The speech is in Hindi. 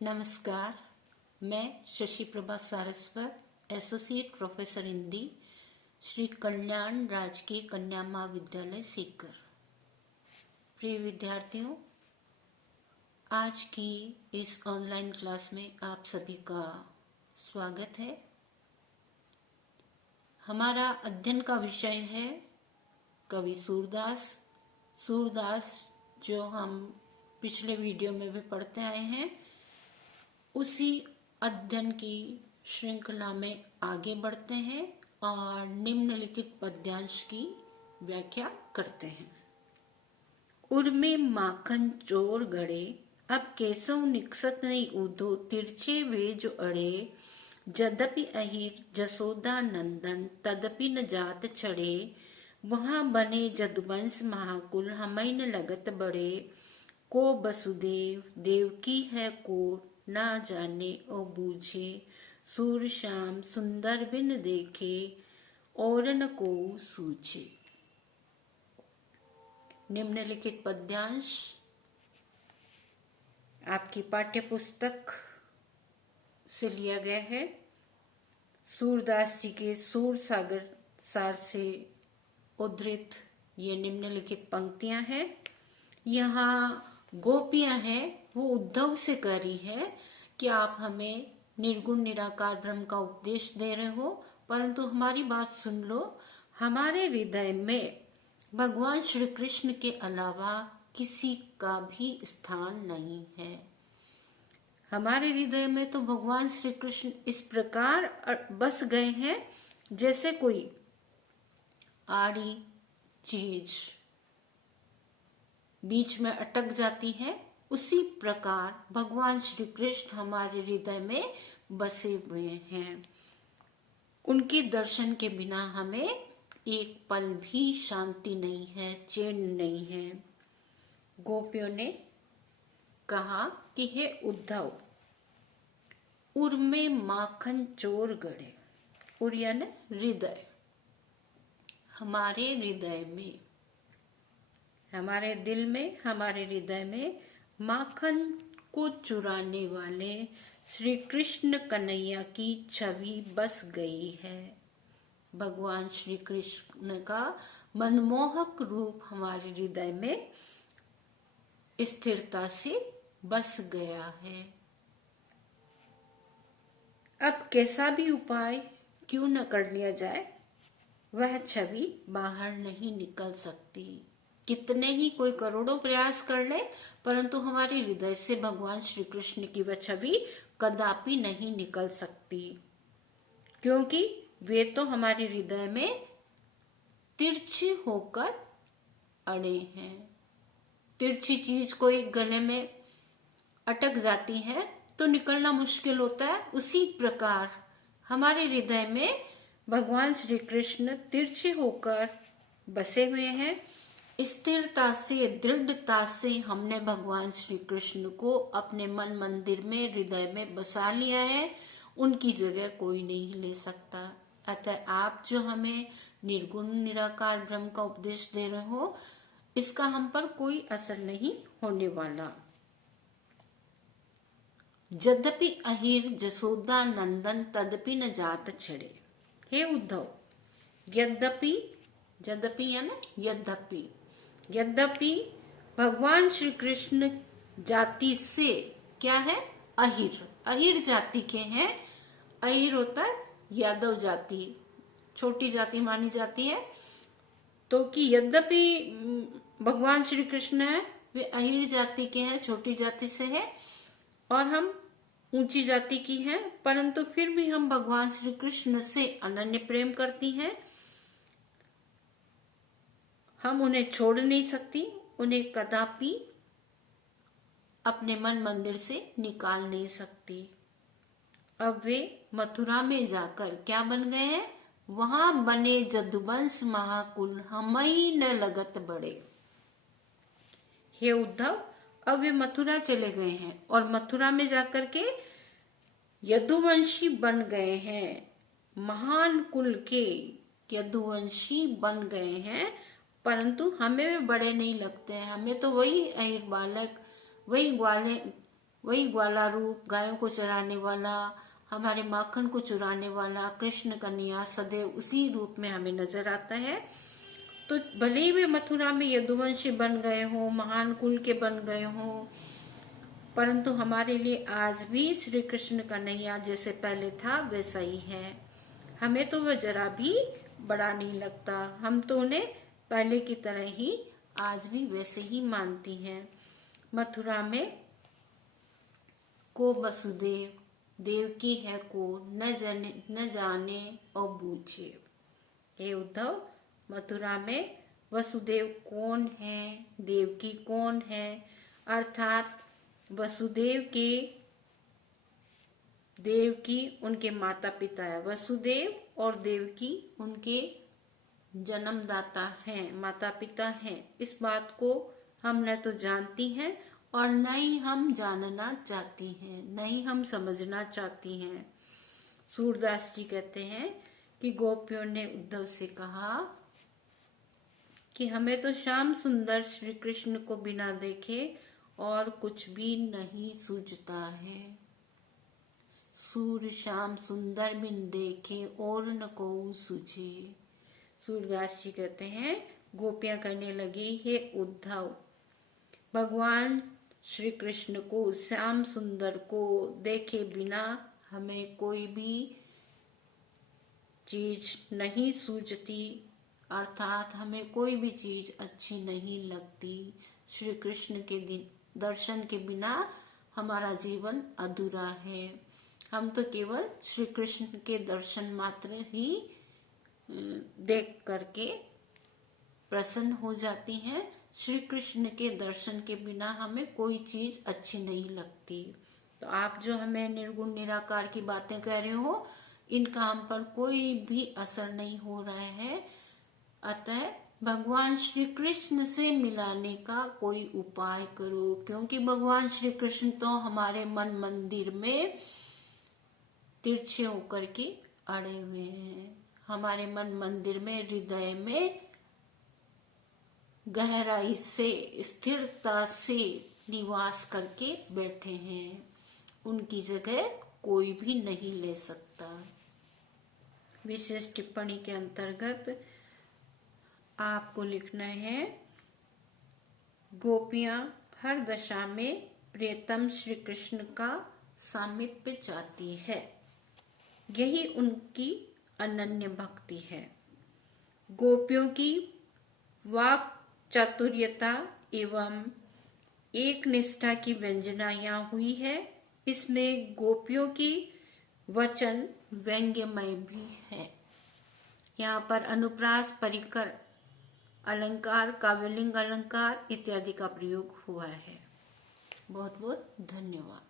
नमस्कार। मैं शशि प्रभा सारस्वत, एसोसिएट प्रोफेसर हिंदी, श्री कल्याण राजकीय कन्या महाविद्यालय सीकर। प्रिय विद्यार्थियों, आज की इस ऑनलाइन क्लास में आप सभी का स्वागत है। हमारा अध्ययन का विषय है कवि सूरदास। सूरदास जो हम पिछले वीडियो में भी पढ़ते आए हैं, उसी अध्ययन की श्रृंखला में आगे बढ़ते हैं और निम्नलिखित पद्यांश की व्याख्या करते हैं। उर्मे माखन चोर गड़े, अब केसव निकसत नहीं ऊधो, तिरछे वे जो अड़े, यद्यपि अहिर जसोदा नंदन, तदपि न जात छड़े, वहां बने जदुवंश महाकुल, हमई न लगत बड़े, को वसुदेव देवकी है को ना जाने ओ बूझे, सूर श्याम सुंदर बिन देखे, और न को सूझे। निम्नलिखित पद्यांश आपकी पाठ्य पुस्तक से लिया गया है। सूरदास जी के सूर सागर सार से उद्धृत ये निम्नलिखित पंक्तियां हैं। यहाँ गोपियां हैं, वो उद्धव से कह रही है कि आप हमें निर्गुण निराकार ब्रह्म का उपदेश दे रहे हो, परंतु हमारी बात सुन लो। हमारे हृदय में भगवान श्री कृष्ण के अलावा किसी का भी स्थान नहीं है। हमारे हृदय में तो भगवान श्री कृष्ण इस प्रकार बस गए हैं जैसे कोई आड़ी चीज बीच में अटक जाती है, उसी प्रकार भगवान श्री कृष्ण हमारे हृदय में बसे हुए हैं। उनके दर्शन के बिना हमें एक पल भी शांति नहीं है, चैन नहीं है। गोपियों ने कहा कि हे उद्धव, उर में माखन चोर गड़े। उर यानी हृदय। हमारे हृदय में, हमारे दिल में, हमारे हृदय में माखन को चुराने वाले श्री कृष्ण कन्हैया की छवि बस गई है। भगवान श्री कृष्ण का मनमोहक रूप हमारे हृदय में स्थिरता से बस गया है। अब कैसा भी उपाय क्यों न कर लिया जाए, वह छवि बाहर नहीं निकल सकती। कितने ही कोई करोड़ों प्रयास कर ले, परंतु हमारे हृदय से भगवान श्री कृष्ण की वह छवि कदापि नहीं निकल सकती, क्योंकि वे तो हमारे हृदय में तिरछे होकर अड़े हैं। तिरछी चीज कोई गले में अटक जाती है तो निकलना मुश्किल होता है। उसी प्रकार हमारे हृदय में भगवान श्री कृष्ण तिरछे होकर बसे हुए हैं। स्थिरता से, दृढ़ता से हमने भगवान श्री कृष्ण को अपने मन मंदिर में, हृदय में बसा लिया है। उनकी जगह कोई नहीं ले सकता। अतः आप जो हमें निर्गुण निराकार ब्रह्म का उपदेश दे रहे हो, इसका हम पर कोई असर नहीं होने वाला। यद्यपि अहिर जसोदा नंदन, तदपि न जात छड़े। हे उद्धव, यद्यपि, यद्यपि यानी यद्यपि, यद्यपि भगवान श्री कृष्ण जाति से क्या है? अहिर, अहिर जाति के हैं। अहिर होता है यादव जाति, छोटी जाति मानी जाती है। तो कि यद्यपि भगवान श्री कृष्ण है, वे अहिर जाति के हैं, छोटी जाति से है, और हम ऊंची जाति की हैं, परंतु फिर भी हम भगवान श्री कृष्ण से अनन्य प्रेम करती हैं। हम उन्हें छोड़ नहीं सकती, उन्हें कदापि अपने मन मंदिर से निकाल नहीं सकती। अब वे मथुरा में जाकर क्या बन गए हैं? वहां बने जदुवंश महाकुल, हमई न लगत बड़े। हे उद्धव, अब वे मथुरा चले गए हैं और मथुरा में जाकर के यदुवंशी बन गए हैं, महान कुल के यदुवंशी बन गए हैं, परंतु हमें वे बड़े नहीं लगते हैं। हमें तो वही अहिर बालक, वही ग्वाले वही ग्वाला रूप, गायों को चराने वाला, हमारे माखन को चुराने वाला कृष्ण कन्हैया सदैव उसी रूप में हमें नजर आता है। तो भले ही वे मथुरा में यदुवंशी बन गए हों, महान कुल के बन गए हों, परंतु हमारे लिए आज भी श्री कृष्ण कन्हैया जैसे पहले था वैसा ही है। हमें तो वह जरा भी बड़ा नहीं लगता, हम तो उन्हें पहले की तरह ही आज भी वैसे ही मानती हैं। मथुरा में को वसुदेव, देवकी है को न जाने और बूझे। हे उद्धव, मथुरा में वसुदेव कौन है, देवकी कौन है, अर्थात वसुदेव के देवकी उनके माता पिता है। वसुदेव और देवकी उनके जन्मदाता हैं, माता पिता हैं। इस बात को हम न तो जानती हैं और न ही हम जानना चाहती हैं, न ही हम समझना चाहती हैं। सूरदास जी कहते हैं कि गोपियों ने उद्धव से कहा कि हमें तो श्याम सुंदर श्री कृष्ण को बिना देखे और कुछ भी नहीं सूझता है। सूर श्याम सुंदर बिन देखे और न को सूझे। सूरदास जी कहते हैं, गोपियां कहने लगी, हे उद्धव, भगवान श्री कृष्ण को, श्याम सुंदर को देखे बिना हमें कोई भी चीज नहीं सूझती, अर्थात हमें कोई भी चीज अच्छी नहीं लगती। श्री कृष्ण के दर्शन के बिना हमारा जीवन अधूरा है। हम तो केवल श्री कृष्ण के दर्शन मात्र ही देख करके प्रसन्न हो जाती हैं। श्री कृष्ण के दर्शन के बिना हमें कोई चीज अच्छी नहीं लगती। तो आप जो हमें निर्गुण निराकार की बातें कह रहे हो, इनका हम पर कोई भी असर नहीं हो रहा है। अतः भगवान श्री कृष्ण से मिलाने का कोई उपाय करो, क्योंकि भगवान श्री कृष्ण तो हमारे मन मंदिर में तिरछे होकर के अड़े हुए हैं, हमारे मन मंदिर में, हृदय में गहराई से, स्थिरता से निवास करके बैठे हैं। उनकी जगह कोई भी नहीं ले सकता। विशेष टिप्पणी के अंतर्गत आपको लिखना है, गोपियां हर दशा में प्रियतम श्री कृष्ण का सामीप्य चाहती है, यही उनकी अनन्य भक्ति है। गोपियों की वाक चातुर्यता एवं एक निष्ठा की व्यंजना यहाँ हुई है। इसमें गोपियों की वचन व्यंग्यमय भी है। यहाँ पर अनुप्रास, परिकर अलंकार, काव्यलिंग अलंकार इत्यादि का प्रयोग हुआ है। बहुत बहुत धन्यवाद।